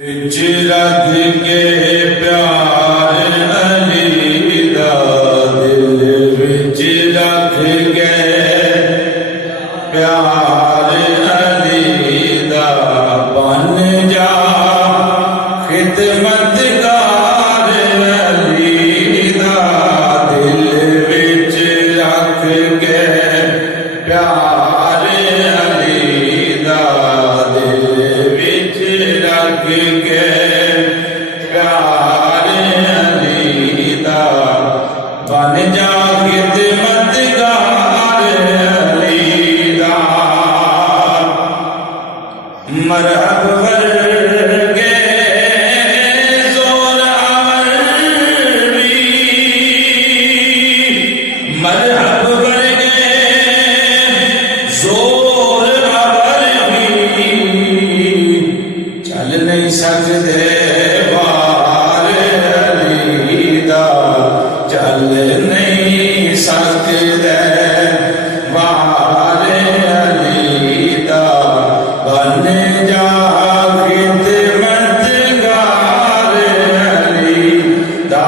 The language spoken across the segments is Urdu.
وچ رکھ کے پیار علی دا دل وچ رکھ کے پیار علی دا بن جا خدمت گار علی دا دل وچ رکھ کے پیار علی دا دل وچ رکھ کے پیار علی دا بن جا خدمت گار علی دا مرحب ورگے زور آور بھی مرحب ورگے زور آور بھی چل نہیں سکتے بار علی دا چل نہیں سکتے بار علی دا بن جا خدمت گار علی دا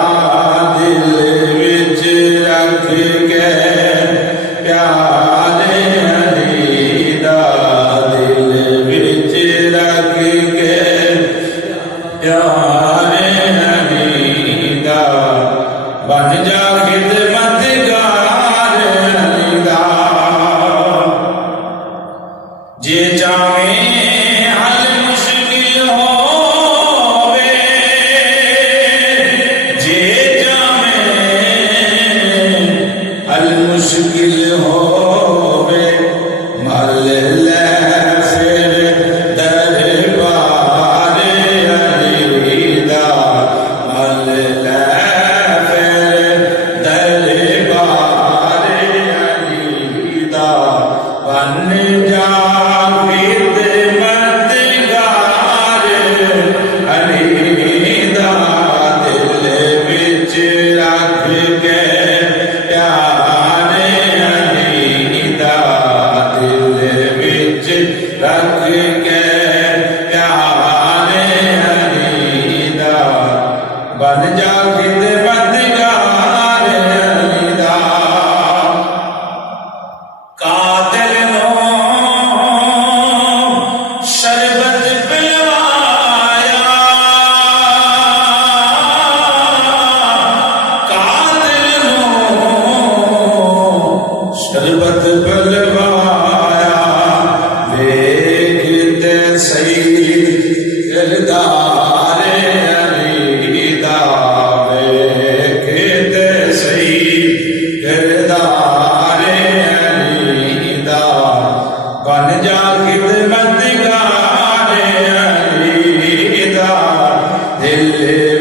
دل وچ رکھ کے پیار علی دا دل وچ رکھ کے پیار علی دا بن جا خدمت گار علی دا جے چاہیں حل مشکل ہووے جے چاہیں حل مشکل ہووے مل لے پھر دربار علی دا مل لے پھر دربار علی دا بن جا خدمت گار علی دا دل وچ رکھ کے پیار علی دا دل وچ رکھ کے پیار علی دا بن جا خدمت گار علی دا قاتل نو شربت پلوایا قاتل نو شربت پلوایا ویکھتے سید کردار علی دا ویکھتے سید کردار علی دا بن جا خدمت گار علی دا دل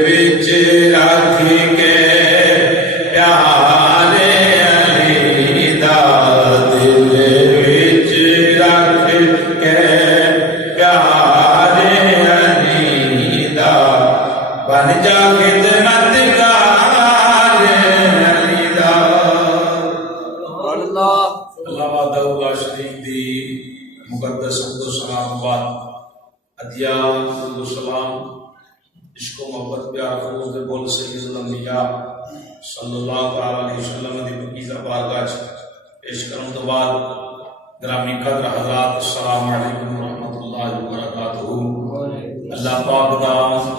وچ رکھ کے پیار علی دا دل وچ رکھ کے پیار علی دا بن جا خدمت گار علی دا اللہ وحدہ لا شریک دی مقدس حمد و سلام بعد عطیہ درود و سلام عشق و محبت پیار فروز دے بول سید الانبیاء صلی اللہ تعالی علیہ وسلم دی پاکیزہ بارگاہ پیش کرنے تو بعد گرامی قدر حضرات السلام علیکم ورحمۃ اللہ وبرکاتہ اللہ پاک دا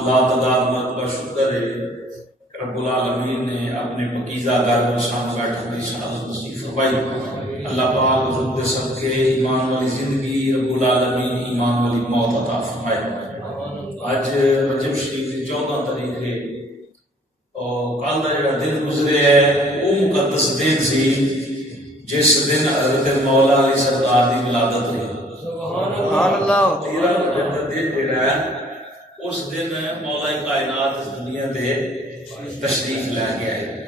لا تعداد مرتبہ شکر ہے کہ رب العالمین نے اپنے پاکیزہ گھر میں شام بیٹھنے کی سعادت نصیب فرمائی اللہ پاک حضور کے صدقے ایمان والی زندگی رب العالمین ایمان والی موت عطا فرمائے آج رجب شریف کی 14 تاریخ ہے اور کل کا جڑا دن گزرے ہے وہ مقدس دن سی جس دن حضرت مولا علی سرکار دی ولادت ہوئی سبحان اللہ 13 رجب کا دن جڑا ہے اس دن مولا کائنات اس دنیا تے تشریف لے کے آئے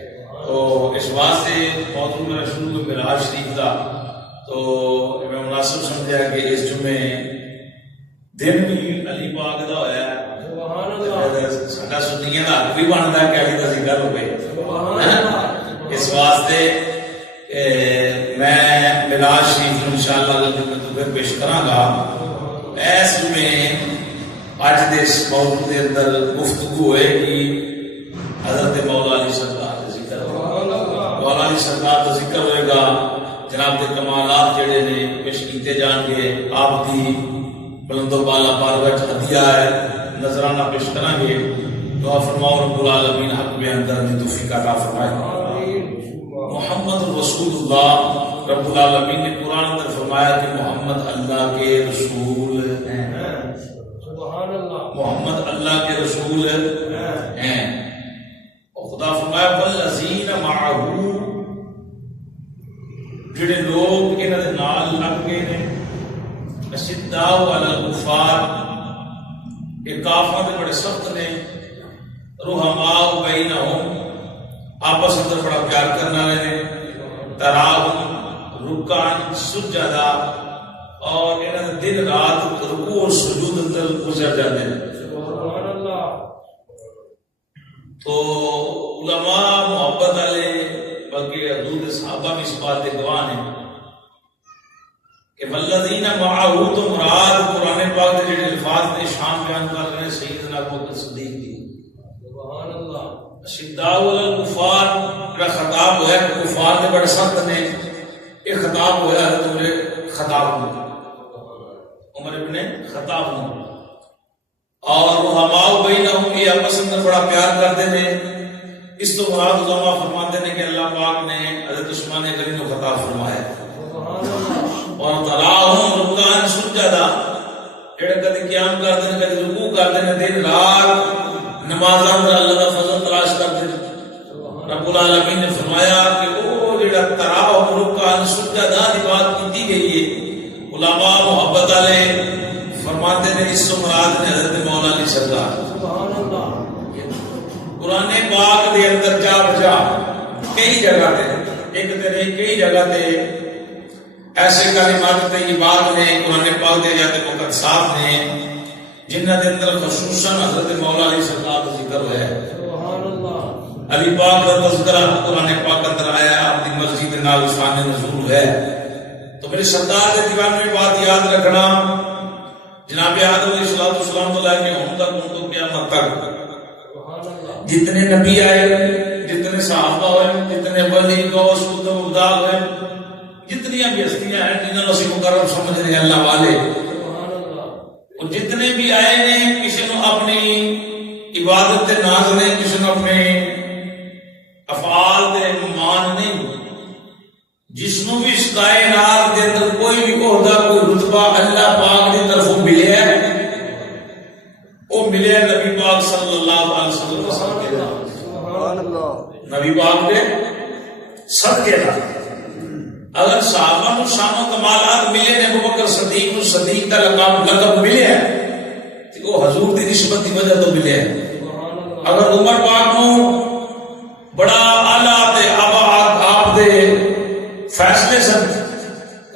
تو اس واسطے موضوع میرا شروع میں معراج شریف دا تو میں مناسب سمجھا کہ اس جمعے دن بھی علی پاک دا ہویا ہے سبحان اللہ ساڈا سنیاں دا حق بھی بندا ہے کہ علی دا ذکر ہوے سبحان اللہ اس واسطے میں معراج شریف انشاءاللہ میں تو پھر پیش کراں گا اس میں اج دے اس موضوع دے اندر گفتگو ہوئے گی حضرت مولا علی سرکار کا ذکر ہوگا. مولا علی سرکار کا ذکر ہوئے گا. جناب کے کمالات جڑے نے پیش کیتے جان گے. آپ دی بلند و بالا بارگاہ ہدیہ ہے نذرانہ پیش کریں گے. دعا فرماؤ رب العالمین حق میں اندر میں توفیق عطا فرمائے. محمد رسول اللہ رب العالمین نے قرآن اندر فرمایا کہ محمد اللہ کے رسول ہیں. محمد اللہ کے رسول ہیں. خدا فرمایا والذین معہ جڑے لوگ انہاں دے نال لگ گئے نے اشداء علی الکفار یہ کافر دے بڑے سخت نے رحماء بینہم آپس اندر بڑا پیار کرنے والے نے تراہم رکعن سجدہ اور انہاں دے دن رات رکوع اور سجود اندر گزر جاتے ہیں. تو علماء محبت والے بلکہ حضور صحابہ بھی اس بات کے گواہ ہیں کہ والذین معہ تو مراد قرآن پاک کے جڑے الفاظ نے شان بیان کر رہے ہیں سیدنا ابوبکر صدیق کی. سبحان اللہ. اشداء علی الکفار کا خطاب ہوا ہے کہ کفار کے بڑے سخت نے. یہ خطاب ہوا ہے حضور خطاب میں عمر ابن خطاب میں. اور رحماء بینہم یہ آپس میں بڑا پیار کرتے ہیں. اس تو مراد علماء فرماتے ہیں کہ اللہ پاک نے حضرت عثمان غنی کو خطاب فرمایا اور تراہم رکعن سجدہ جڑے کدی قیام کرتے ہیں کدی رکوع کرتے ہیں دن رات نمازاں دا اللہ دا فضل تلاش کرتے ہیں. رب العالمین نے فرمایا کہ وہ جڑا تراہم رکعن سجدہ دی بات کی گئی ہے علماء محبت والے فرماتے ہیں اس سے مراد نے حضرت مولا علی سرکار. قرآن پاک دے اندر جا بجا کئی جگہ تے ایک تے نہیں کئی جگہ تے ایسے کلمات طیبات نے قرآن پاک دے جاتے مقدسات نے جنہاں دے اندر خصوصاً حضرت مولا علی سرکار کا ذکر ہوا ہے. علی پاک کا تذکرہ قرآن پاک اندر آیا. اپنی مرضی کے نال شان نزول ہے. تو میرے سرکار کے دیوان میں بات یاد رکھنا جناب آدم علیہ السلام تو لے کے ہم تک ان کو قیامت تک جتنے نبی آئے جتنے صحابہ ہوئے جتنے ولی غوث قطب ابدال ہوئے جتنی بھی ہستیاں ہیں جنہوں نے مقرب سمجھ رہے اللہ والے اور جتنے بھی آئے نے کسی نے اپنی عبادت کے ناز نے کسی نے اپنے افعال کے مان نہیں. جس نو بھی اس کائنات کے اندر کوئی بھی عہدہ کوئی رتبہ اللہ پاک کی طرف ملے ہے وہ ملے نبی پاک صلی اللہ علیہ وسلم کے نبی پاک کے صدقے دا. اگر صحابہ کو شان و کمالات ملے نے ابوبکر صدیق صدیق کا لقب ملے ہے تو وہ حضور کی نسبت کی وجہ تو ملے ہے. اگر عمر پاک نو بڑا اعلیٰ تے آپ دے فیصلے سن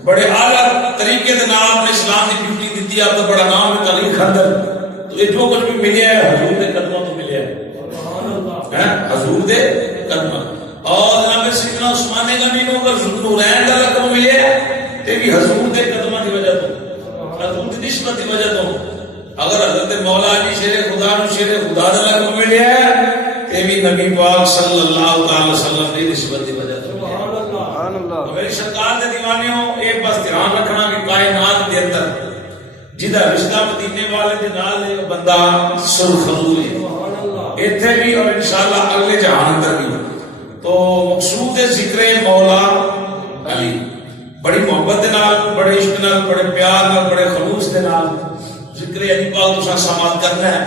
بڑے اعلیٰ طریقے دے نام نے اسلام کی ڈیوٹی دیتی آپ کا بڑا نام ہے تاریخ اندر تو یہ جو کچھ بھی ملے ہے حضور دے قدموں تو ملے ہے حضور دے قدموں. اور جناب سیدنا عثمان غنی کو اگر ذوالنورین کا لقب ملے ہے یہ بھی حضور دے قدموں کی وجہ تو حضور کی نسبت کی وجہ تو. اگر حضرت مولا علی شیر خدا نو شیر خدا کا لقب ملے ہے یہ بھی نبی پاک صلی اللہ علیہ وسلم کی نسبت کی وجہ تو. میری سرکار دے دیوانیوں ایک بس دھیان رکھنا کہ کائنات کے اندر جدا رشتہ مدینے والے دے نال ہے بندہ سرخرو ہے ایتھے بھی اور انشاءاللہ اگلے جہان اندر بھی. تو مقصود ذکر مولا علی بڑی محبت دے نال بڑے عشق نال بڑے پیار نال بڑے خلوص دے نال ذکر علی پاک تو سماعت کرنا ہے.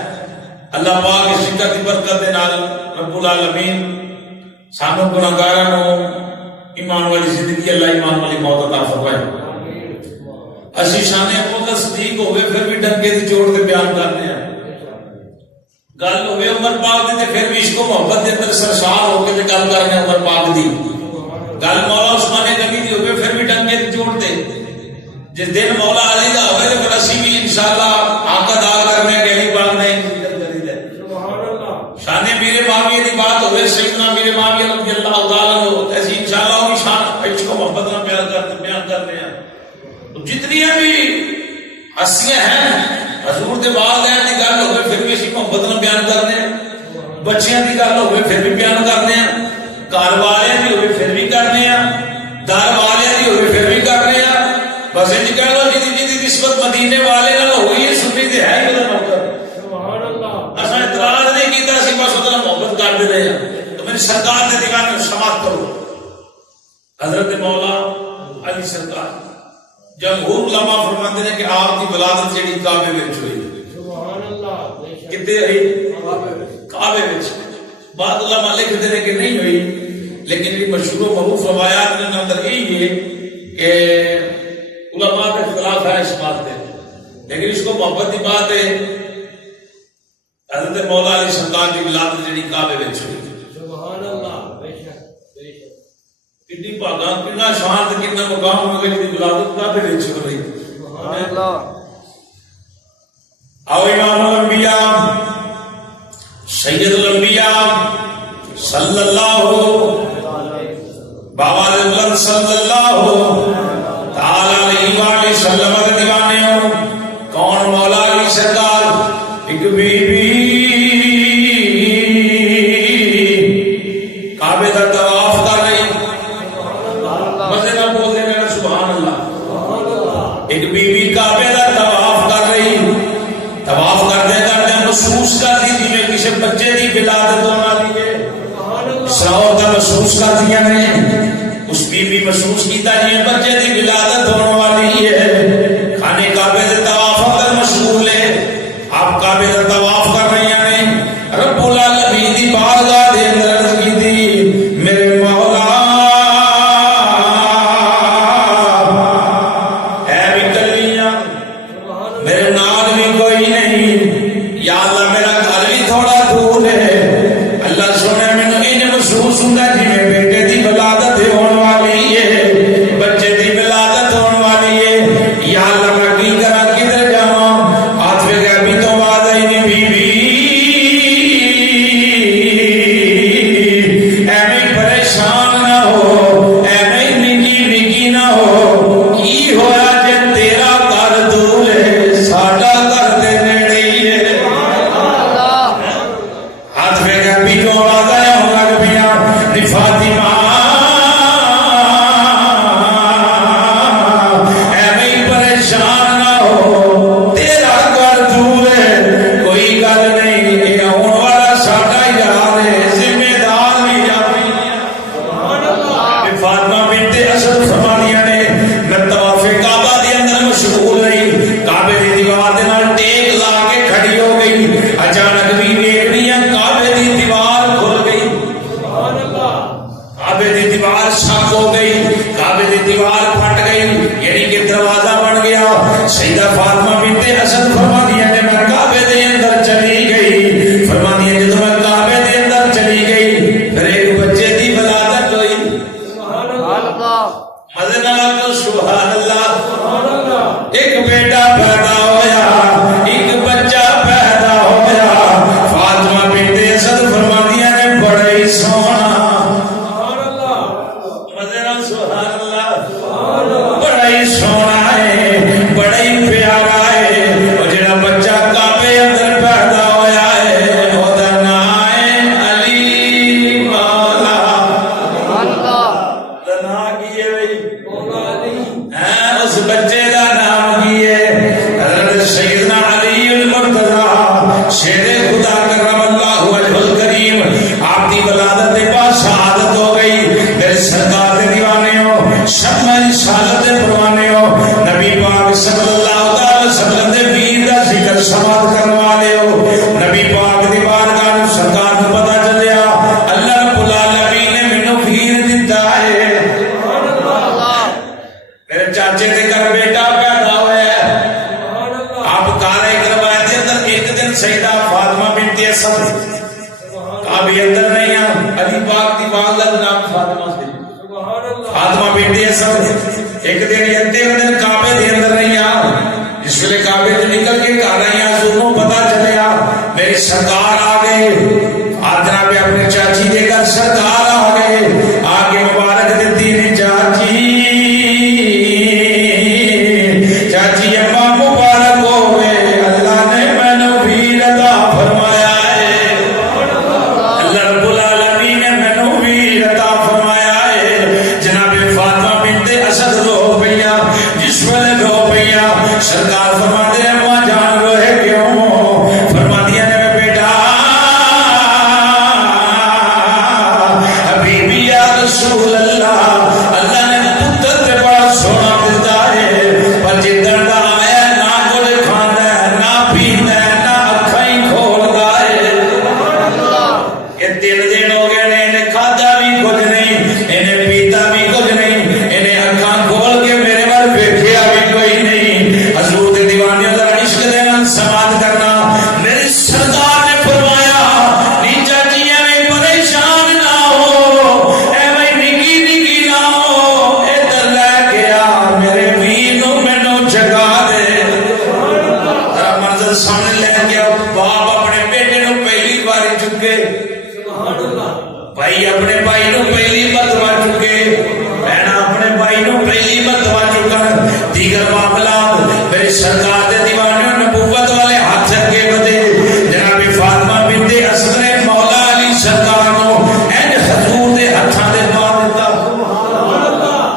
اللہ پاک اس ذکر کی برکت دے نال رب العالمین سانو گناہگاراں نو ایمان والی زندگی اللہ ایمان والی موت عطا فرمائے. اسی شان ابوبکر صدیق ہوئے پھر بھی ڈنگے دی چوٹ تے بیان کرنے ہیں. گل ہوئے عمر پاک دی تے پھر بھی عشق و محبت دے اندر سرشار ہو کے گل کرنے عمر پاک دی. گل مولا عثمان غنی دی ہوئے پھر بھی ڈنگے دی چوٹ تے. جس دن مولا علی دا ہوئے تے پھر اسی بھی انشاءاللہ حق ادا کرنے کے علی پاک نے شان میرے معاویہ دی بات ہوئے سیدنا میرے معاویہ رضی اللہ تعالیٰ عنہ ایسی انشاءاللہ بھی شان عشق و محبت نہ بیان کرتے ہیں. تو جتنی بھی ہستیاں ہیں حضور حضور دے والدین دی گل ہوے پھر بھی اسی محبت نال بیان کرنے ہیں، بچیاں دی گل ہوے پھر بھی بیان کرنے ہیں، گھر والے دی ہوے پھر بھی کرنے ہیں، در والے دی ہوے پھر بھی کرنے ہیں۔ بس انج کہہ لو جی نسبت مدینے والے نال ہوئی ہے، سنی تے ہے ہی محبت۔ سبحان اللہ، اساں اعتراض نہیں کیتا، اسی بس اودے نال محبت کرتے رہے ہیں۔ تو میری سرکار دے دیوانے سماعت کرو۔ حضرت مولا علی سرکار جمہور علماء فرماتے ہیں کہ آپ کی ولادت جڑی کعبے وچ ہوئی، سبحان اللہ، کتے ہوئی؟ کعبے وچ۔ بعض علماء لکھتے ہیں کہ نہیں ہوئی، لیکن یہ مشہور و معروف روایات کے اندر یہی ہے کہ علماء کا اختلاف ہے اس بات پہ، لیکن اس کو محبت کی بات ہے۔ حضرت مولا علی سرکار کی ولادت جڑی کعبے وچ ہوئی، سبحان اللہ، بے شک کتنی بھاگا، کتنا شان، کتنا مقام ہوگا جی ولادت کعبے وچ ہو رہی، سبحان اللہ۔ آؤ امام الانبیاء سید الانبیاء صلی اللہ بابا بلند صلی اللہ تعالی علیہ وآلہ وسلم کے دیوانے ہو۔ کون؟ مولا علی سرکار۔ ایک بی بی کعبے کا طواف کر رہی، مزے نہ بول دے میرا سبحان اللہ۔ ایک بی بی کعبے کا طواف کر رہی، طواف کرتے کرتے محسوس کرتی تھی میں کسی بچے کی ولادت ہونے والی ہے، سراؤں محسوس کر دیا نے، اس بی بی محسوس کیتا جی بچے کی ولادت ہونے والی ہے۔ کھانے کعبے کے طواف اندر مشغول ہے، آپ کعبے کا طواف کر رہی ہیں، رب العالمین دی بارگاہ دے اندر عرض کی تھی میرے مولا اے بھی کلیاں میرے نال بھی کوئی نہیں، یا اللہ میرا گھر بھی تھوڑا دور ہے، اللہ سونے میں انہیں محسوس ہوتا جی میں بیٹے دی ولادت ہونے والی ہے، بچے دی ولادت ہونے والی ہے، یا اللہ میں کی کرا کدھر جاؤں؟ ہاتھ پہ گیا بھی تو بعد آئی نہیں بی بی ایویں پریشان نہ ہو، ایویں نگی نگی نہ ہو، کی ہوا جے تیرا گھر دور ہے ساڈا گھر دے نیڑے ہی ہے۔ ہاتھ پہ گیا بھی تو بعد آیا ہوں لگ پیا فاطمہ ایویں پریشان نہ ہو، تیرا گھر دور ہے، کوئی گل نہیں، یہ آنے والا ساڈا یار ہے، ذمہ دار بھی جاتی ہے۔ فاطمہ بنت اسد فرمانیاں نے میں طواف کعبہ دے اندر مشغول رہی، کعبے دی دیوار دے نال ٹیک لا کے کھڑی ہو گئی، اچانک بھی ویکھنی ہے کعبے دی دیوار کھل گئی، سبحان اللہ، کعبے دی دیوار شک ہو گئی، کعبے دی دیوار پھٹ گئی، یعنی کہ دروازہ بن گیا۔ سیدہ فاطمہ بنت اسد فرمانیاں نے میں کعبے دے اندر چلی گئی، فرمانیاں جب میں کعبے دے اندر چلی گئی پھر ایک بچے دی ولادت ہوئی، سبحان اللہ، مزے نال سبحان اللہ، ایک بیٹا پیدا ہویا، ایک بچہ پیدا ہویا۔ فاطمہ بنت اسد فرمانیاں نے بڑا ہی سونا، مزے نال سبحان اللہ، بڑا ہی سونا ہے، بڑا ہی پیارا ہے، اور جڑا بچہ کعبے اندر پیدا ہویا ہے اودا نام ہے علی مولا، نام کی ہے بھائی مولا علی، اس بچے کا نام کی ہے حضرت سیدنا علی المرتضی شیر خدا کرم اللہ وجہ الکریم۔ آپ کی ولادت کے بعد شہادت ہو گئی، میرے سرکار کے دیوانے ہو، شمع رسالت کے پروانے ہو، نبی پاک صلی اللہ علیہ وسلم کے ویر کا ذکر سماعت کرنے والے ہو، نبی پاک دی بارگاہ میں سرکار کو پتہ چلیا اللہ رب العالمین نے مینوں ویر دتا ہے، میرے چاچے کے گھر بیٹا پیدا ہوا ہے۔ آپ کار ایک روایت کے اندر ایک دن سیدہ فاطمہ بنت اسد کعبے اندر نہیں ہیں، علی پاک دی والدہ نام فاطمہ سے، فاطمہ بنت اسد ایک دن یتے دن کعبے دے اندر نہیں آ، جس ویلے کعبے سے نکل کے گھر آئی حضور پتہ چلیا میری سرکار آ گئے، جناب اپنے چاچی کے گھر سرکار آ گئے، آگے مبارک دیتی نے چاچی چاچی اماں مبارک ہوئے، اللہ نے چکے بھائی اپنے بھائی نو پہلی مرتبہ چکے بہن اپنے بھائی نو پہلی مرتبہ چکن دیگر معاملات میری سرکار دے دیوانے نبوت والے ہاتھ اگے بدے جناب فاطمہ بنت اسد نے مولا علی سرکار نو این حضور دے ہتھاں دے پا دیتا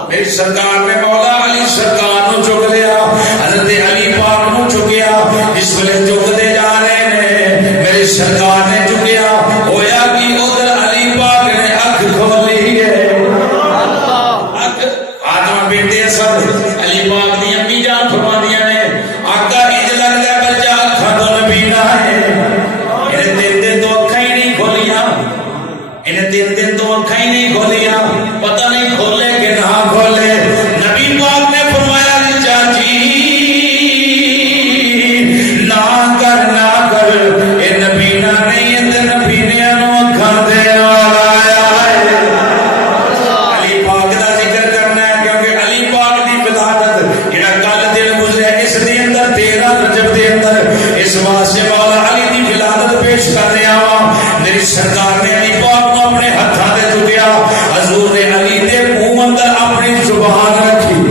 میری سرکار نے مولا علی سرکار نو چک لیا حضرت علی پاک نو چکیا جس ویلے چکتے جا رہے نے میری سرکار نے چکیا ہویا کہ ادھر علی پاک نے اکھ کھولی ہے فاطمہ بنت اسد علی پاک دی امی جان فرماندیاں نے آقا انج لگدا ہے بچہ اکھاں تو نبی نہ ہے انہیں تین دن تو اکھاں ہی نہیں کھولیاں انہیں تین دن تو اکھاں ہی نہیں کھولیاں پتہ نہیں کھولے کہ نہ کھولے نبی پاک نے فرمایا چاچی نہ کر اے نبی نہ نہیں تے نبی نے انو اکھاں دے آیا ہے علی پاک دا ذکر کرنا ہے کیونکہ علی پاک دی ولادت جڑا کل دن گزرے اس دے اندر 13 رجب دے اندر اس واسطے مولا علی دی ولادت پیش کر رہا ہاں میری سرکار نے علی پاک کو اپنے ہتھاں تے چکیا حضور نے علی دے منہ اندر اپنی زبان رکھی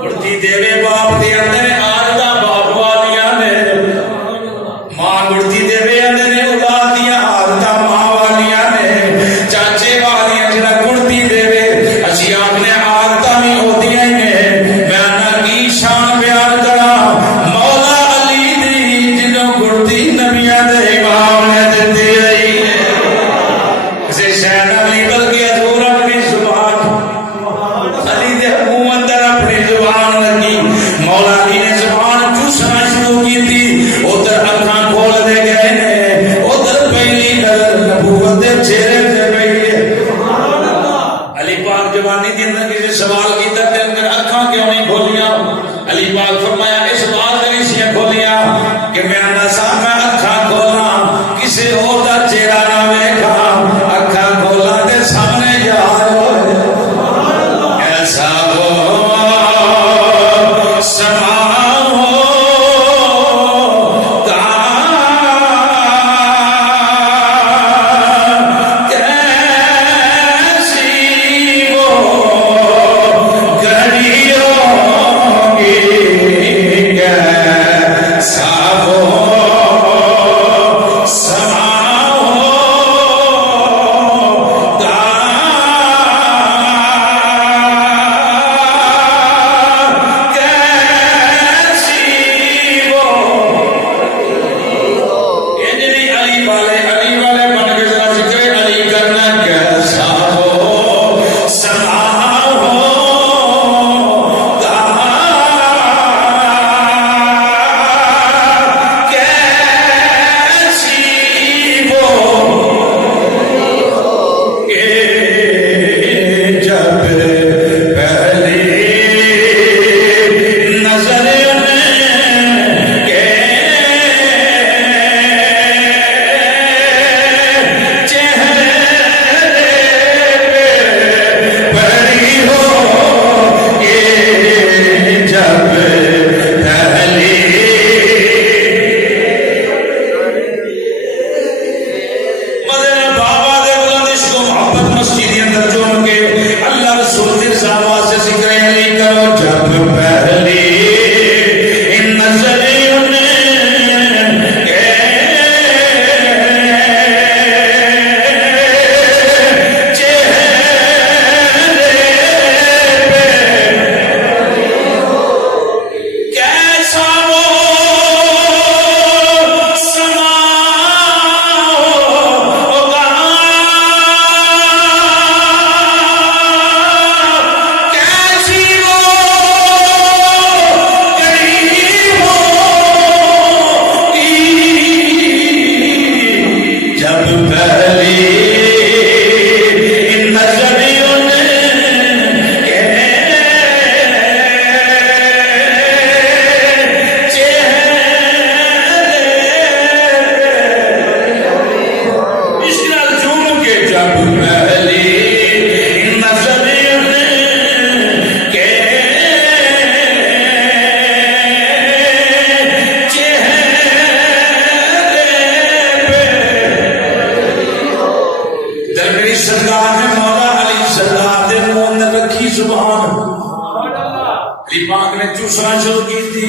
اڑتی دیوے باپ دے اندر آردا باپ والیاں نے ماں گڑتی دیوے اندر اولاد دیاں آردا ماں والیاں نے چاچے والیاں جڑا گڑتی دیوے اسی آکھنے آردا بھی ہوندیاں نے میں نہ کی شان بیان کراں مولا علی دی جنوں گڑتی نبیاں دے امام نے دتی ہے کسے شے علی بلکہ حضور اپنی زبان علی دے منہ اندر اپنی زبان لگی مولا علی نے زبان چوسنا شروع کی تھی ادھر اکھاں کھول دے گئے نے ادھر پہلی نظر نبوت دے چہرے تے پئی ہے علی پاک جوانی دے اندر کسی سوال کیتا تے اندر اکھاں کیوں نہیں کھولیاں علی پاک فرمایا اس بات تے نہیں کھولیاں کہ میں نہ سا میں اکھاں کھولاں کسی اور دا چہرہ نہ ویکھاں اکھاں کھولاں تے سامنے جا ایسا ہو سما ہو علی پاک نے چوسنا شروع کی تھی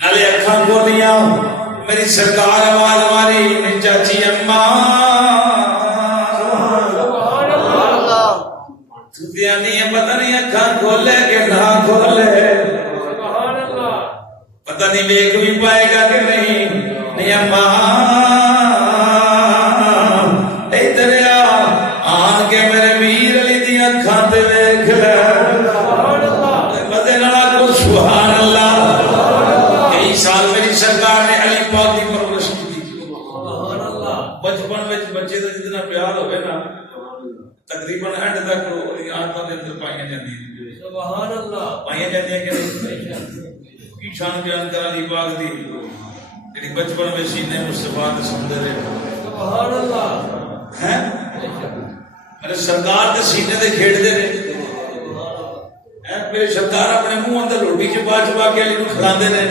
نالے اکھاں کھولیاں میری سرکار آواز ماری نے چاچی اماں چھوٹیاں نہیں پتہ نہیں اکھاں کھولے کہ نہ کھولے پتہ نہیں دیکھ بھی پائے گا کہ نہیں اماں ادھر آن کے میرے ویر علی دی اکھاں تے دیکھ لے مدے نال کو سبحان اللہ کئی سال میری سرکار نے علی پاک دی پرورش کی سبحان اللہ بچپن وچ بچے دا جتنا پیار ہوے نا تقریباً اینڈ تک آدھا دے اندر پائیاں جاندی سبحان اللہ پائیاں جاندی کہ کی شان بیان کر علی پاک دی جڑی بچپن میں سینے مصطفیٰ تے سمندر ہے سبحان اللہ ہیں میرے سرکار تے سینے تے کھیڈ دے نے میرے سرکار اپنے منہ اندر روٹی چبا چبا کے علی کو کھلاندے نے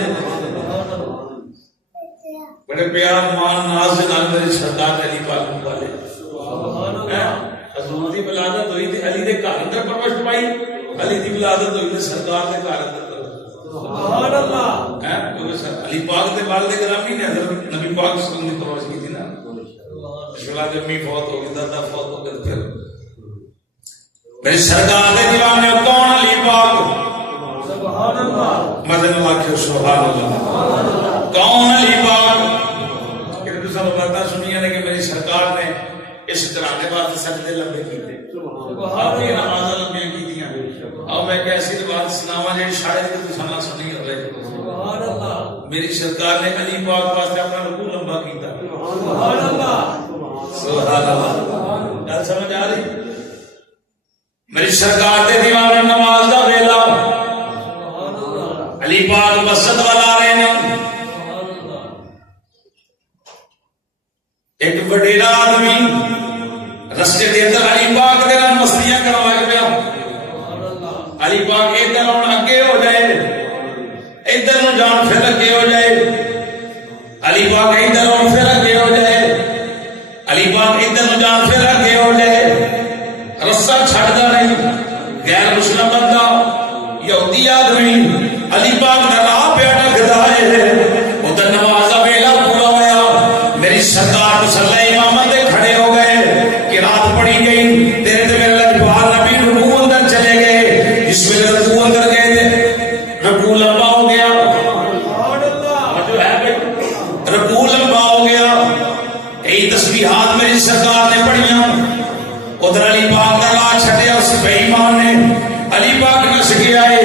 بڑے پیار مان ناز نال میرے سرکار علی پاک والے سبحان اللہ حضور دی ولادت ہوئی تے علی دے گھر اندر پرورش پائی علی دی ولادت ہوئی تے سرکار دے گھر اندر سبحان اللہ علی پاک دے والد گرامی نے حضرت نبی پاک صلی اللہ علیہ وسلم نے پرورش کی تھی نا شلا دے امی فوت ہو گئی دادا فوت ہو گئے پھر میری سرکار دے دیوانے کون علی پاک سبحان اللہ مدن واقع سبحان اللہ کون علی پاک کہ دوسرا باتاں سنیا نے کہ میری سرکار نے اس طرح کے بعد سجدے لمبے کیتے آپ یہ نماز لمبے کی دیا اور میں کیسی روایت سناواں جڑی شاید کہ تساں نہ سنی ہوے سبحان اللہ میری سرکار نے علی پاک واسطے اپنا رکوع لمبا کیتا سبحان اللہ سبحان اللہ گل سمجھ آ رہی میری سرکار دے دیوان نماز دا ویلا سبحان اللہ علی پاک مسجد والا رہے نے سبحان اللہ ایک وڈیرا آدمی رستے دے اندر علی پاک دے نال مستیاں کرن لگ پیا سبحان اللہ علی پاک ادھر ہن اگے ہو جائے ادھر نو جان پھر اگے ہو جائے علی پاک ادھر ہن پھر اگے ہو جائے علی پاک ادھر نو جان پھر اگے ہو جائے رسہ چھڑدا نہیں غیر مسلم بندہ یہودی آدمی علی پاک دا راہ پہ ڈکدا ہے ادھر نماز دا ویلا پورا ہویا میری سرکار مصلی امامت دے کھڑے ہو گئے کہ رات پڑی گئی تیرے تے میرے لجپال نبی رکوع اندر چلے گئے جس ویلے رکوع اندر گئے تھے رکوع لمبا ہو گیا سبحان اللہ جو ہے بھائی رکوع لمبا ہو گیا کئی تسبیحات میری سرکار نے پڑھیاں ادھر علی پاک کا لا چھٹیا اس بے ایمان نے علی پاک نس گیا ہے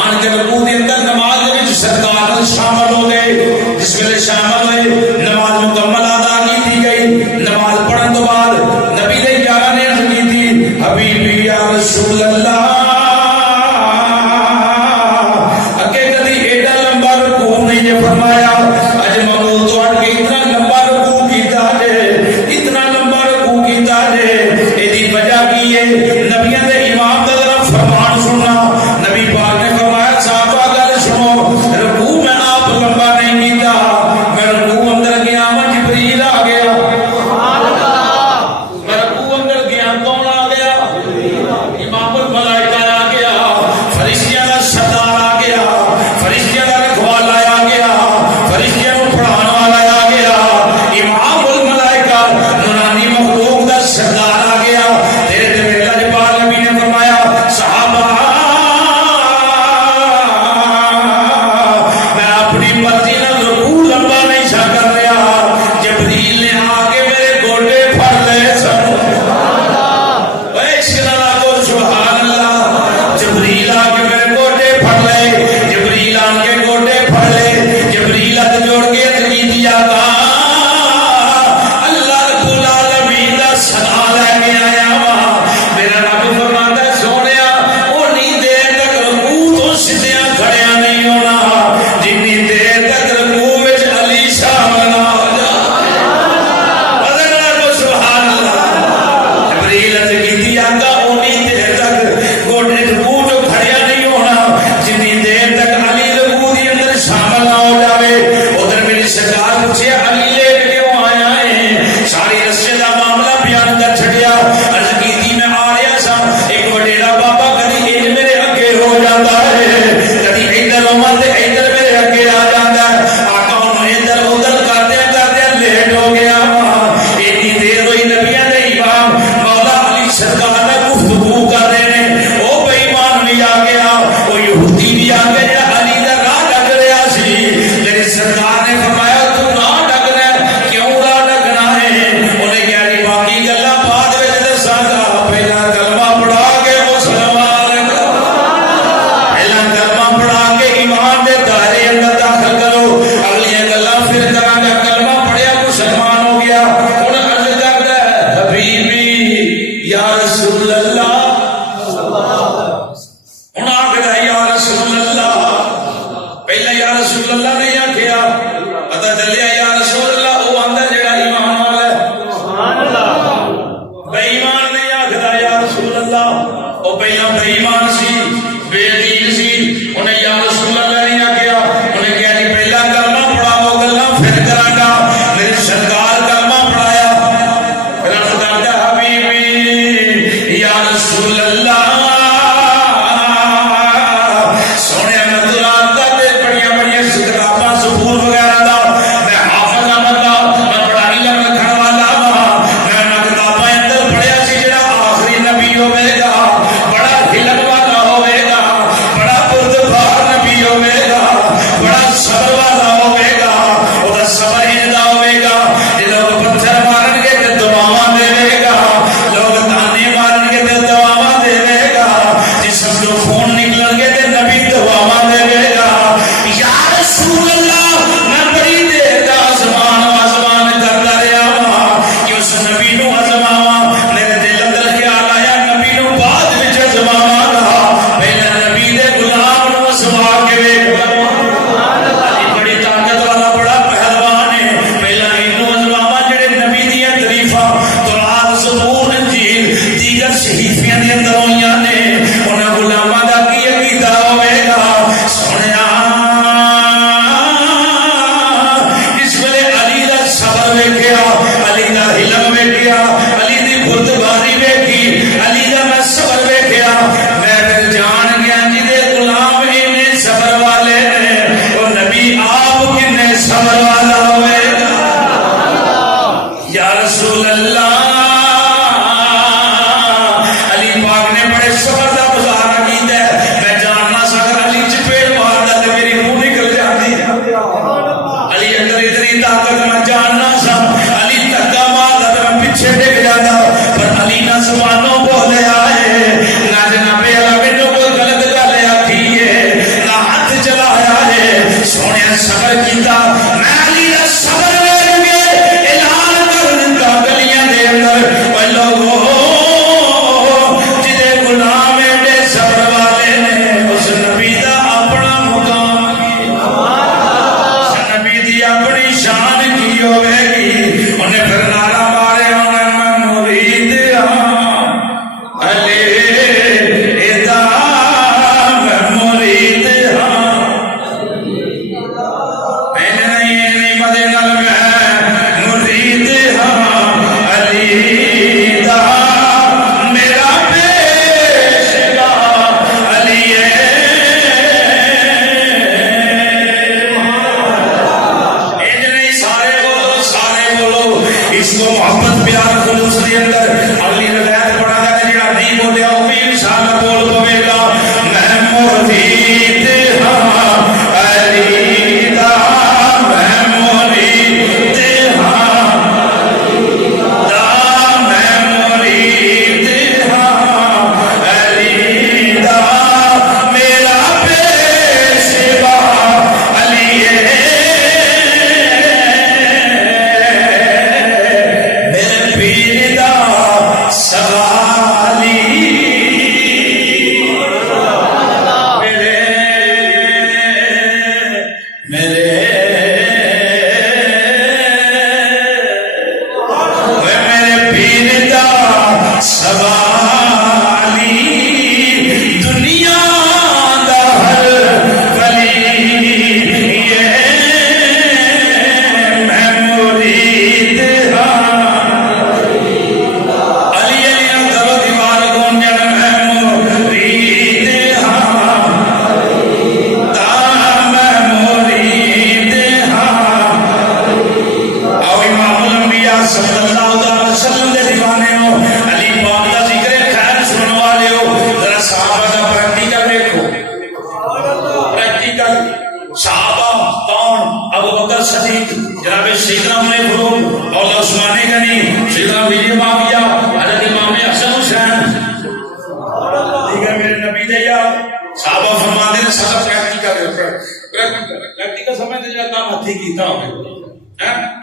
آن کے رکوع دے اندر نماز وچ سرکار شامل ہو گئے جس ویلے شامل ہوئے نماز مکمل ادا کی گئی نماز پڑھن تو بعد نبی دے یاراں نے عرض کی تھی حبیبی یا رسول اللہ اگے کدی ایڈا لمبا رکوع نہیں ہے فرمایا اج مقبول تو اٹھ کے اتنا لمبا رکوع کیتا ہے اتنا لمبا رکوع کیتا ہے ایدی وجہ کی ہے نبیوں دے امام دا ذرا فرمان سننا نبی پاک نے فرمایا صحابہ گل سنو رکوع میں آپ لمبا نہیں کیتا میں رکوع اندر گیا جبریل آ گیا سبحان اللہ میں رکوع اندر گیا کون آ گیا امام الملائکہ گا میرے سرکار کلمہ پڑھایا رب دا حبیبی یا رسول اللہ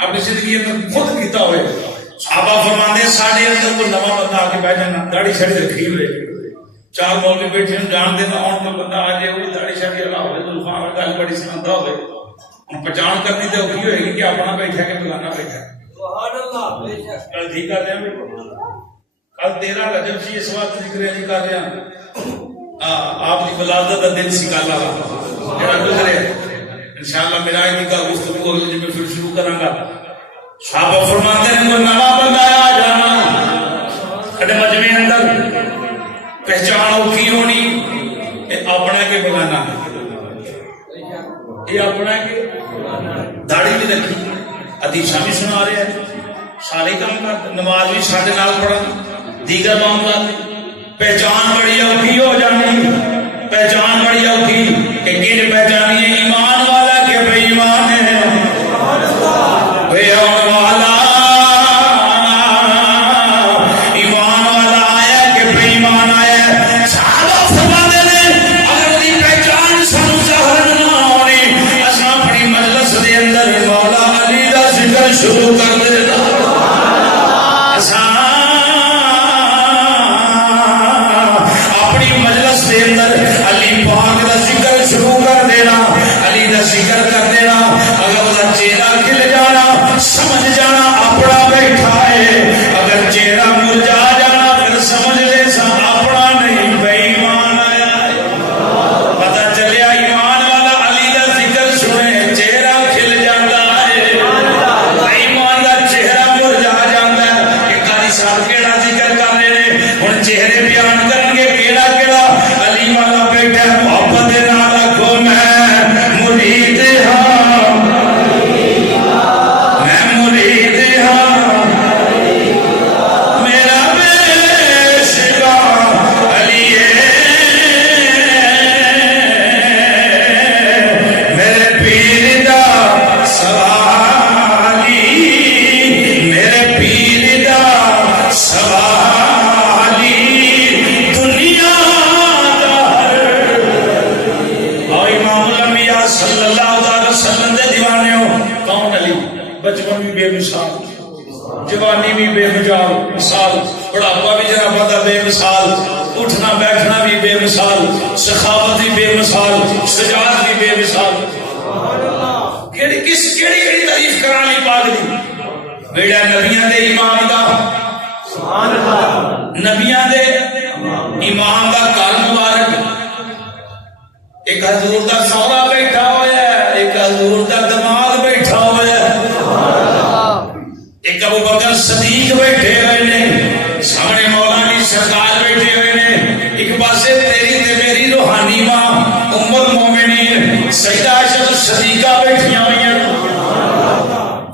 اپنی زندگی خود کیتا ہوئے صحابہ فرماندے ساڑھے اندر کوئی نواں بندہ آ کے بیٹھ جانا داڑھی شاڑھی رکھی ہوئے چار مولوی بیٹھے جان دینا آن تو بندہ آ جائے وہ بھی داڑھی شاڑھی اللہ ہوئے زلفاں اور گل بڑی سناتا ہوئے ہم پہچان کرنی تے اوکھی ہوئے گی کہ اپنا بیٹھا کہ بلانا بیٹھا سبحان اللہ کل ٹھیک کر رہے ہیں کل 13 رجب سی اس وقت ذکر علی کر رہے ہیں آپ کی ولادت کا دن سی کل والا جڑا گزرے انشاءاللہ میراج دی کا گفتگو ہوگی جب میں پھر شروع کروں گا. صحابہ فرماتے ہیں کوئی نواں بندہ آ جانا کدے مجمع اندر پہچان اوکھی ہونی اپنا کے بگانا یہ اپنا کے داڑھی بھی رکھی حدیثاں بھی سنا رہے ہیں سارے کام کرتے نماز بھی ساڈے نال پڑھن دیگر معاملات پہچان بڑی اوکھی ہو جانی پہچان بڑی اوکھی کہ کن پہچانی ہے ایمان والا کہ بے ایمان ہے بے ایمان والا ایمان والا آیا کہ بے ایمان آیا. صحابہ فرماتے ہیں اگر وہی پہچان سانو ظاہر نہ ہونی اساں اپنی مجلس دے اندر مولا علی دا ذکر شروع کر دینا ذکر کر دینا اگر وہ چہرہ کھل جانا سمجھ جانا اپنا بیٹھا ہے اگر چہرہ مرجھا جانا پھر سمجھ لے سا اپنا نہیں بے ایمان آیا ہے. پتہ چلیا ایمان والا علی دا ذکر سنے چہرہ کھل جاتا ہے بے ایمان دا چہرہ مرجھا جاتا ہے. کہ قاری صاحب کیڑا ذکر کر رہے ہیں ہن چہرے بیان کریں گے کیڑا کیڑا علی والا بیٹھا محبت دے نال رکھو میں مرید ہاں میں مرید ہاں میرا عشق علی میرے پیر دا سوالی میرے پیر دا سوالی دنیا صلی اللہ علیہ وسلم دے دیوانے ہو. کون علی؟ بچپن بھی بے مثال جوانی بھی بے مثال بڑھاپا بھی جناب دا بے مثال اٹھنا بیٹھنا بھی بے مثال سخاوت بھی بے مثال شجاعت بھی بے مثال. کیڑی کیڑی تعریف کرانی پاک دی بیڑا نبیاں دے امام دا سبحان اللہ نبیاں دے امام دا گھر مبارک ایک حضور دا سورا بیٹھا ہوا ہے ایک حضور دا دماغ بیٹھا ہوا ہے ایک ابو بکر صدیق بیٹھے ہوئے نے سامنے مولا سرکار بیٹھے ہوئے نے ایک پاسے تیری تے میری روحانی ماں ام المومنین سیدہ عائشہ صدیقہ بیٹھیاں ہوئی ہیں.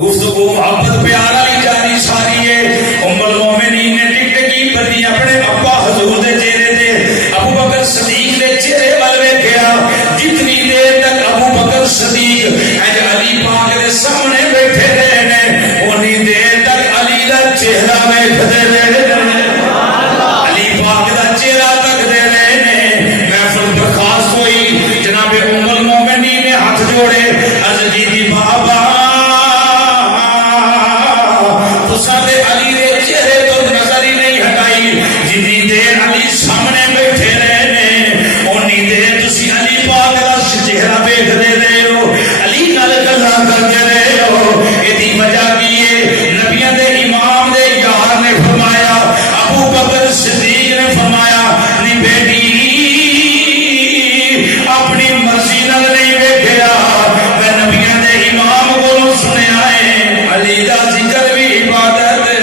گفتگو محبت پیار والی جاری ساری ہے. ام المومنین نے ٹک ٹکی بنی اپنے ابا حضور دے چہرے تے ابو بکر صدیق دے چہرے وال ویکھیا. جتنی دیر تک ابو بکر صدیق علی پاک دے سامنے بیٹھے رہے نے اونی دیر تک علی دا چہرہ ویکھدے رہے علی پاک دا چہرہ تکدے رہے نے. محفل برخاست ہوئی جناب ام المومنین نے ہاتھ جوڑے عرض کی بابا تساں تے علی دے چہرے تو نظر ہی نہیں ہٹائی. جتنی دیر علی سامنے بیٹھے رہے نے اونی دیر تسی علی پاک دا چہرہ ویکھدے رہے ہو علی نال گلاں کردے رہے ہو. ایدی وجہ کی ہے نبیاں دے امام دے یار نے فرمایا ابو بکر صدیق نے فرمایا نی بیٹی اپنی مرضی نال نہیں ویکھیا میں نبیاں دے امام کولوں سنیا ہے علی دا ذکر بھی عبادت ہے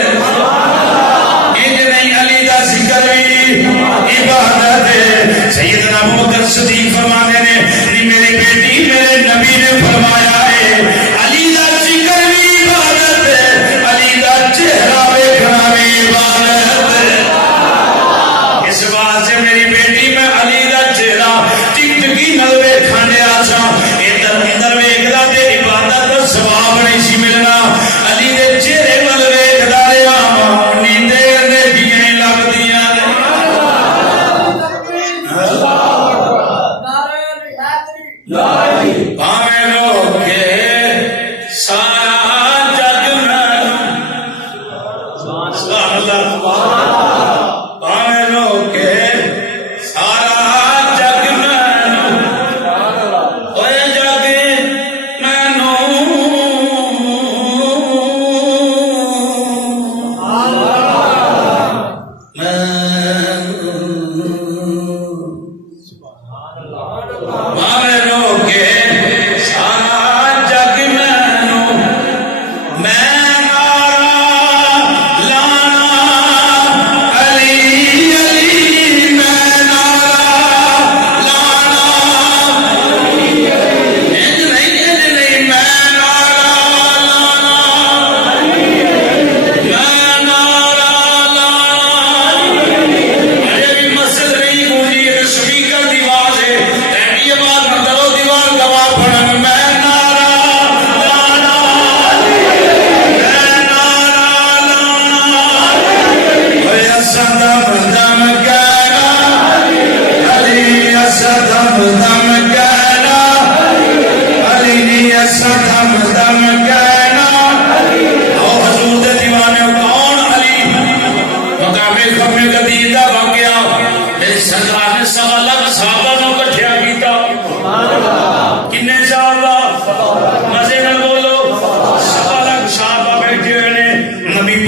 انج نہیں علی دا ذکر بھی عبادت ہے. سیدنا ابو بکر صدیق فرماتے نے میری بیٹی میرے نبی نے فرمایا ہے علی دا ذکر بھی عبادت ہے علی دا چہرہ ویکھنا بھی عبادت ہے.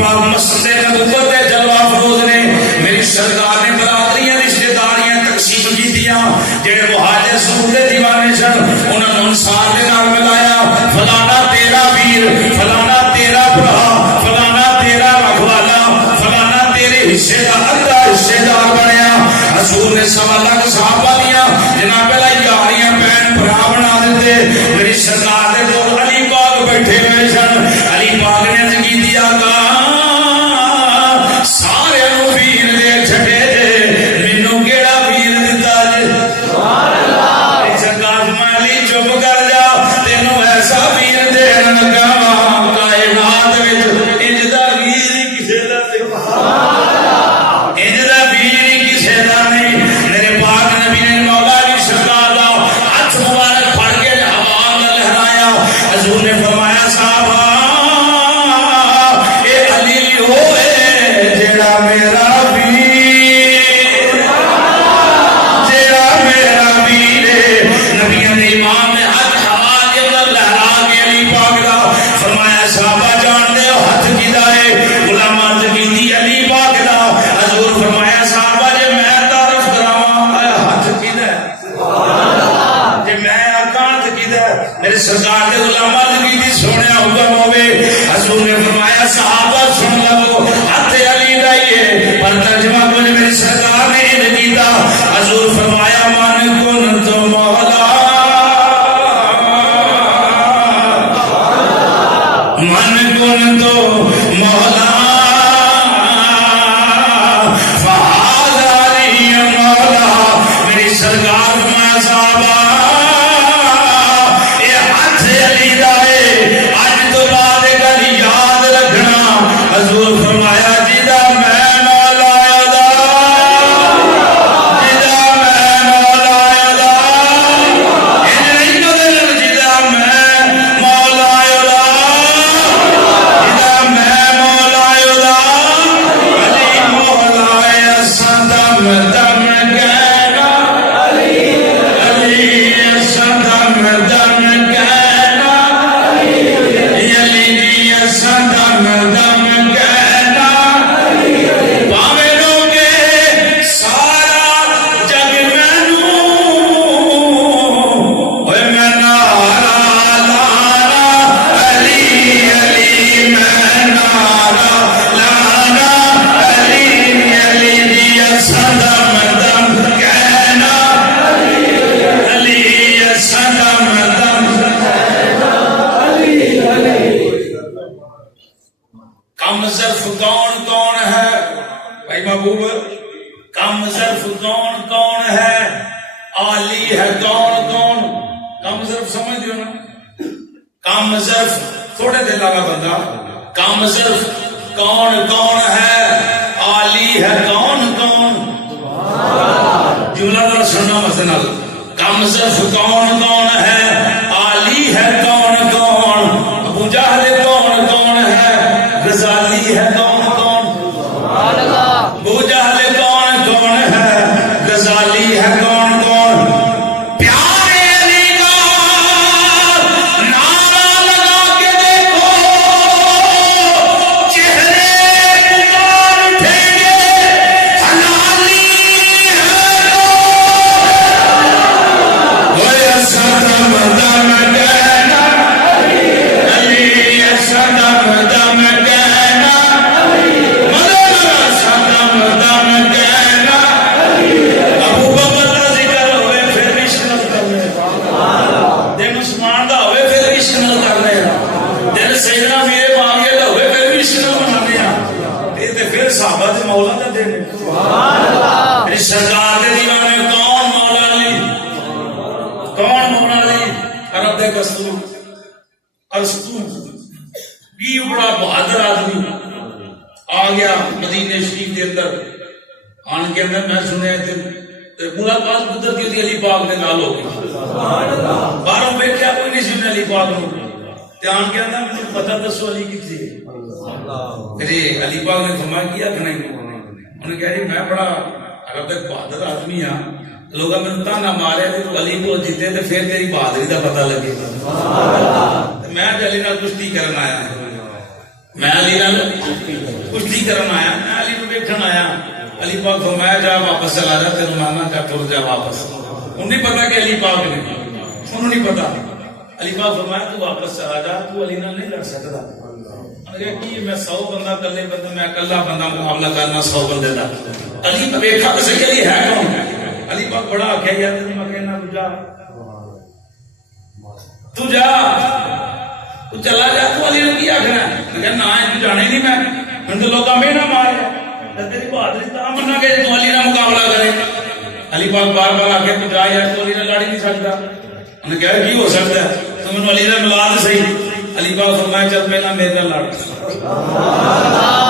پاک مسجد نبوت دے جلوہ افروز نے میری سرکار نے برادریاں رشتہ داریاں تقسیم کی دیا جڑے مہاجر سور دے دیوانے سن انہاں نوں انصار دے نال ملایا فلانا تیرا ویر فلانا تیرا بھرا فلانا تیرا رکھوالا فلانا تیرے حصے دا ادھا حصے دار بنیا حضور نے سوا لاکھ صحابہ دیا جناب پہلا یاریاں بہن بھرا بنا دیتے میری سرکار دے لوگ علی پاک بیٹھے ہوئے سن علی پاک نے عرض کی دیا گا سارے نو ویر دے چھٹے دے مینوں کیڑا ویر دتا جے سبحان اللہ سرکار میں علی چپ کر جا تینوں ایسا ویر دین لگا وا کائنات وچ انج دا ویر ہی کسے دا سبحان اللہ انج دا ویر ہی کسے دا نہیں میرے پاک نبی نے مولا علی سرکار دا ہاتھ مبارک پھڑ کے ہوا میں لہرایا حضور نے فرمایا صحابہ اے علی ہوئے جڑا میرا ویر جڑا میرا ویر نبی نے امام نے ہاتھ ہوا کے لہرا کے علی پاک دا فرمایا صحابہ جان دے ہاتھ کیدا ہے غلاماں کی دی علی پاک دا حضور فرمایا صحابہ جے میں تعارف کراواں ہاتھ کیدا ہے سبحان اللہ جے میں اکانت کیدا ہے میرے سرکار دے غلاماں کی دی سونیا حکم ہوے حضور نے فرمایا صحابہ سن لو ہاتھ علی دا ہے پر ترجمہ کچھ میری سرکار نے ان کیتا حضور فرمایا من کن تو مولا من کن تو مولا فہذا علی مولا میری سرکار فرمایا صحابہ یہ ہاتھ علی دا ہے آج تو بعد گل یاد رکھنا حضور فرمایا جدا میں مولا دا جدا میں مولا دا ان نہیں بدل جدا میں مولا دا جدا میں مولا دا علی مولا صدم دم کہنا علی صدم دم کہنا علی دی صدم دم کہنا پاوے لوگے سارا جگ مینوں اوے میں نعرہ لانا علی علی میں نعرہ لانا علی علی دی صدم دم کہنا علی صدم دم کم ظرف کون کون ہے بھائی محبوب کم ظرف کون کون ہے عالی ہے کون کون کم ظرف سمجھ دیو نا کم ظرف تھوڑے دل لگا بندہ کم ظرف کون کون ہے عالی ہے کون کون جملہ ذرا سننا مثلا کم ظرف کون کون ہے عالی ہے کون کون ابو جہل کون کون ہے غزالی ہے کون کون ابو جہل کون کون ہے غزالی ہے کون کون پیارے علی کا نعرہ لگا کے دیکھو چہرے پکار اٹھیں گے حلالی ہے کوئی صدم دم کہنا علی صدم دم کہنا مدد صدم دم کہنا ابو بکر کا ذکر ہوئے پھر بھی شنل کر لے دن عثمان دا ہوئے پھر بھی شنل کر لے دن سیدنا میرے مانگے دا ہوئے پھر بھی شنل بنا لیا یہ پھر صحابہ سے مولا دا دینے میری سرکار دے دیوانے کون مولا علی کون مولا علی عرب دے کستور ارسطو کی بڑا بہادر آدمی آ گیا مدینے شریف کے اندر آن کے اندر میں سنے تھے ملاقات قدرت کی علی پاک نے نال ہو گئی باہروں بیٹھا کوئی نہیں سنے علی پاک نے آن کے اندر مجھے پتہ دسو علی کی تھی پھر علی پاک نے فرمایا کیا کہ نہیں انہوں نے کہا جی میں بڑا عرب ایک بہادر آدمی ہاں لوگ میں تانا مارے تو علی کو جیتے تو پھر تیری بہادری کا پتہ لگے میں علی نال کشتی کرنا آیا میں علی نال کشتی کرن آیا، میں علی کو دیکھن آیا. علی پاک فرمایا جا واپس چلا جا، تیرے مانا جا ٹر جا واپس. انہوں نہیں پتا کہ علی پاک نے، انہوں نہیں پتا. علی پاک فرمایا تو واپس چلا جا، تو علی نال نہیں لڑ سکتا. کہ میں 100 بندہ کلے بندہ، میں اکلا بندہ مقابلہ کرنا 100 بندے کا. علی نے دیکھا تو صحیح علی ہے کون. علی پاک بڑا آخیا یار میں کہنا تو جا تو چلا جا. تو علی نے کی آخنا؟ میں کہا نہ جانے نہیں، میں تو لوگ میں نہ مارے تیری بہادری تا منا کہ تو علی نہ مقابلہ کرے. علی پاک بار بار آ کے تو جا یار، تو علی نے لڑ ہی نہیں سکتا. انہیں کہا کی ہو سکتا ہے، تو میں علی نے ملا دے صحیح. علی پاک فرمایا چل پہلا میرے نال لڑ.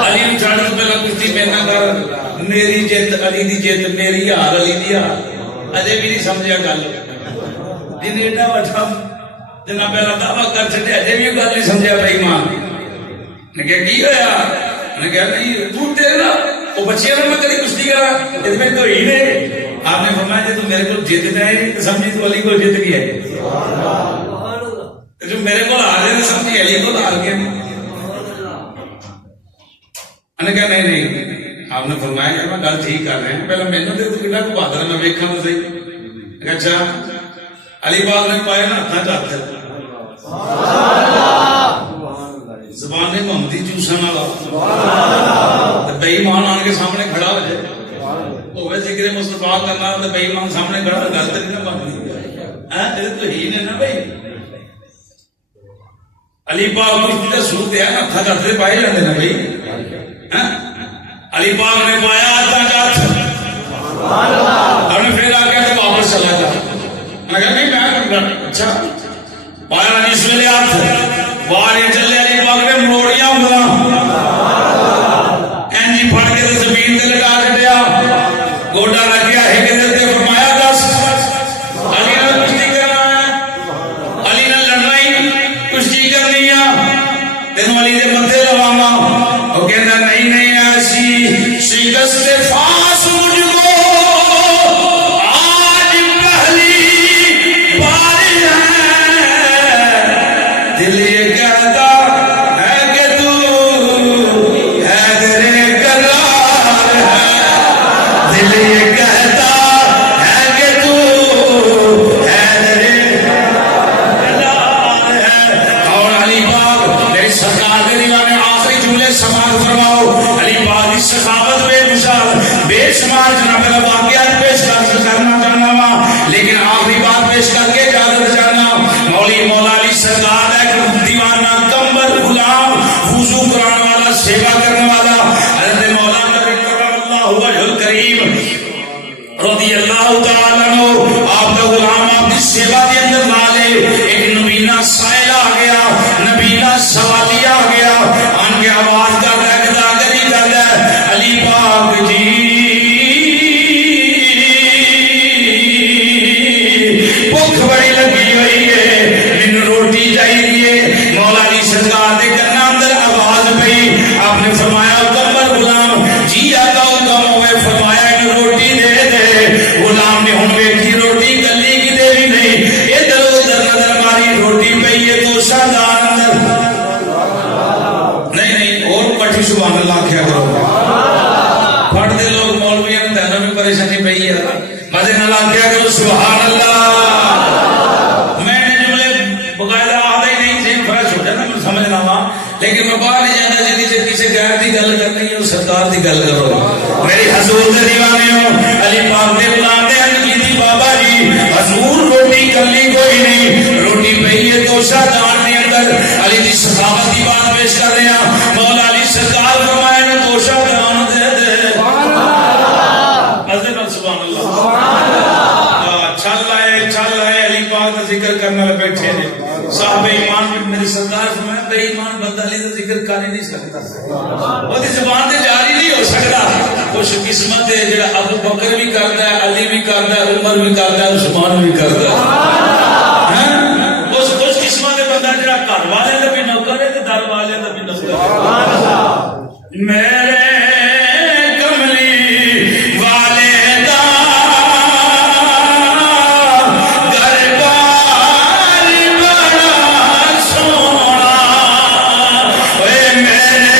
علی نے چھڑ تو پہلا کشتی میرے نال کر، میری جیت علی دی جیت، میری ہار علی دی ہار. اجے بھی نہیں سمجھا گل. جن ایڈا وڈا جنا پہلا دعویٰ کر چکے اجے بھی گل نہیں سمجھا. بھائی ماں نے کہا کی ہوا؟ نے کہا نہیں تو تیرے نا وہ بچیاں میں کبھی کشتی کرا اس میں تو ہی نہیں. آپ نے فرمایا جی تو میرے کو جیت جائے تو سمجھی تو علی کو جیت گیا ہے، جو میرے کو ہار گئے سمجھی علی کو ہار گیا. نے کہا نہیں نہیں. آپ نے فرمایا کہ میں گل ٹھیک کر رہے ہیں، پہلے میں نے تو کتنا کو بہادر میں ویکھا تو صحیح. اچھا علی پاک نے پایا نا ہاتھ ہاتھ زبان محمدی چوسن والا بے ایمان آن کے سامنے کھڑا ہو جائے، ہوئے ذکر مصطفیٰ کرنا بے ایمان سامنے کھڑا گل تو نہیں بنتی. تو ہی نے نا بھائی علی پاک کی صورت ہے نا ہاتھ ہاتھ پائے جاتے نا بھائی. علی پاک نے پایا ہاتھ ہم نے پھر آ گیا تو واپس چلا جا. میں کہا نہیں میں اچھا پایا اس ویلے ہاتھ باہر چلے. علی پاک نے موڑیاں اینجی پھڑ کے زمین تے لگا کے دیا، گوڈا لگ گیا ہے کہ دل تے. فرمایا دس علی نے کشتی کرنا ہے، علی نے لڑنا ہی کشتی کرنی ہے، تینوں علی دے مدے لواواں. وہ کہنا نہیں نہیں ایسی شکست فاس مجھ کو آج پہلی بار ہے. دل یہ کہتا ہے کہ تو حیدر کرار ہے، دل یہ کہتا ہے کہ تو حیدر کرار ہے. اور علی پاک میری سرکار کے دیوانے آخری جملے سماعت فرماؤ. علی پاک کی سخاوت بے مثال بے شمار جناب واقعات پیش کرنا چاہنا وا، لیکن آخری بات پیش کر کے اجازت چاہنا. مولی مولا علی سرکار ایک دیوانہ کمبر غلام وضو کرانے والا سیوا کرنے والا حضرت مولانا کرم اللہ وجہ الکریم رضی اللہ تعالیٰ عنہ آپ کا غلام آپ کی سیوا کے اندر نالے ایک نبینا سائل آ گیا، نبینا سوالی آ گیا. آن کے آواز کا رکھتا گری کرتا ہے علی پاک جی بھوک بڑی لگی ہوئی ہے، من روٹی چاہیے. مولا علی سرکار دے کرنا اندر آواز پئی. آپ نے فرمایا کمبر غلام جی آتا کم ہوئے، فرمایا ان روٹی دے دے. غلام نے ہن ویکھی روٹی گلی کی دے بھی نہیں، ادھر ادھر نظر ماری روٹی پئی ہے تو شاندار اندر نہیں نہیں. اور پٹھی سبحان اللہ کیا کرو پڑھتے لوگ مولوی نے دہنوں میں پریشانی پئی ہے، مزے نہ کیا کرو سبحان اللہ. میں نے جملے باقاعدہ آدھا ہی نہیں تھے فرش ہو جانا میں سمجھ رہا ہوں، لیکن میں باہر نہیں جانا جی سے کسی غیر کی گل کرنی ہے سرکار کی گل کرو. میری حضور کے دیوانے ہو علی پاک دے غلام نے عرض کی تھی بابا جی حضور روٹی کلی کوئی نہیں، روٹی پئی ہے تو شادان کے اندر. علی دی سخاوت کی بات پیش کر رہے ہیں. مولا علی سرکار فرمایا نے تو شادان دے دے. سبحان اللہ. چل آئے علی پاک کا ذکر کرنے والے بیٹھے نے. صاحب ایمان میری سرکار فرمایا بے ایمان بندہ علی کا ذکر کر ہی نہیں سکتا، وہ زبان سے جاری نہیں ہو سکتا. خوش قسمت ہے جڑا ابو بکر بھی کرتا ہے، علی بھی کرتا ہے، عمر بھی کرتا ہے، عثمان بھی کرتا ہے. اس خوش قسمت ہے بندہ جڑا گھر والے کا بھی نوکر ہے تو در والے کا بھی نوکر ہے. میرے کملی والے میں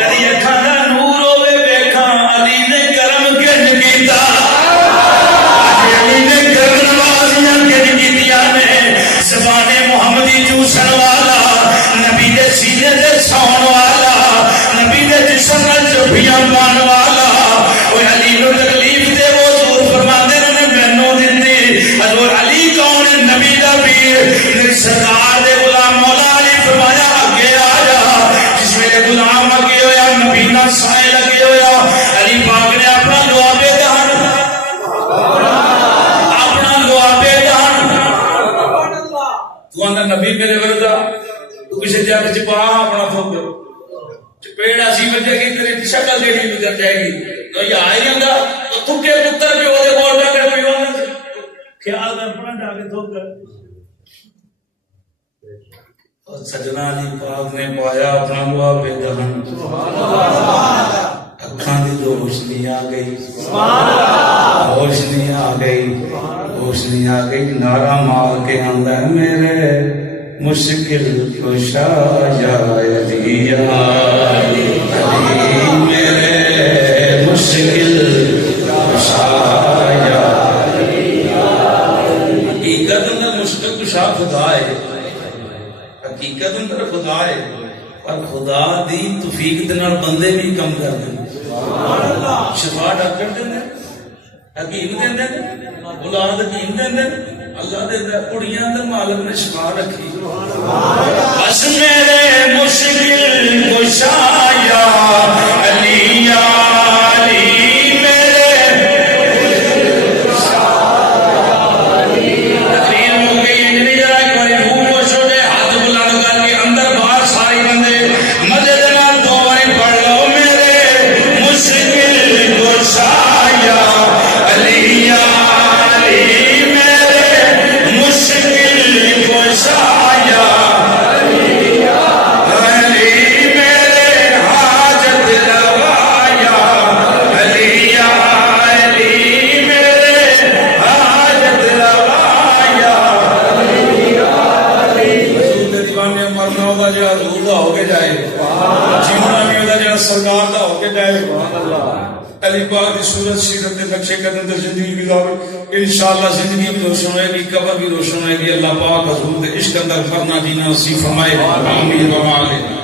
کدی اکھاں دا نور ہوے ویکھاں علی نے کرم کنج کیتا علی نے کرم نوازیاں کنج کیتیاں نے زبان محمدی چوسن والا نبی دے سینے دے سون والا نبی دے جسم نال چوبیاں پان والا او علی نو تکلیف دے وہ حضور فرماندے نے مینوں دتی حضور علی کون نبی دا پیر میری سرکار دے غلام مولا علی فرمایا اگے آ جا جس ویلے غلام اگے ہویا نبی نال سائے لگے ہویا علی پاک نے اپنا لوابے دہن اپنا لوابے دہن تو اندر نبی میرے وردا تو کسی جگ چ پا اپنا تھوک چپیڑ ایسی وجہ کی تیری شکل دیکھی گزر جائے گی تو یہ آئے گا تو تھکے پتر بھی وہ بول رہا کر کوئی ہونا خیال کر اپنا جا کے تھوک کر سجنا علی پاک نے پایا اپنا لوابے دہن اکھاں دی روشنی آ گئی روشنی آ گئی روشنی آ گئی نعرہ مار کے اندر میرے مشکل کشا یا علی علی میرے مشکل کشا یا حقیقت اندر مشکل کشا خدا ہے حقیقت اندر خدا ہے اور خدا دی توفیق دے نال بندے بھی کم کر دیں شفا ڈاکٹر دیں حکیم دیں اولاد حکیم دیں اللہ دے کڑیاں تے مالک نے شفا رکھی بس میرے مشکل کشا یا علی علی میرے تقریر ہو گئی نہیں ذرا ایک بار خوب خوش ہو جائے ہاتھ بلند کر کے اندر باہر ساری بندے مزے دے نال دو بار پڑھ لو میرے مشکل کشا یا علی علی سرکار دا ہو کے جائے علی پاک دی صورت سیرت دے نقشے قدم دے زندگی گزارو انشاءاللہ زندگی بھی روشن ہوئے گی قبر بھی روشن ہوئے گی اللہ پاک حضور دے عشق اندر مرنا جینا نصیب فرمائے آمین و آمین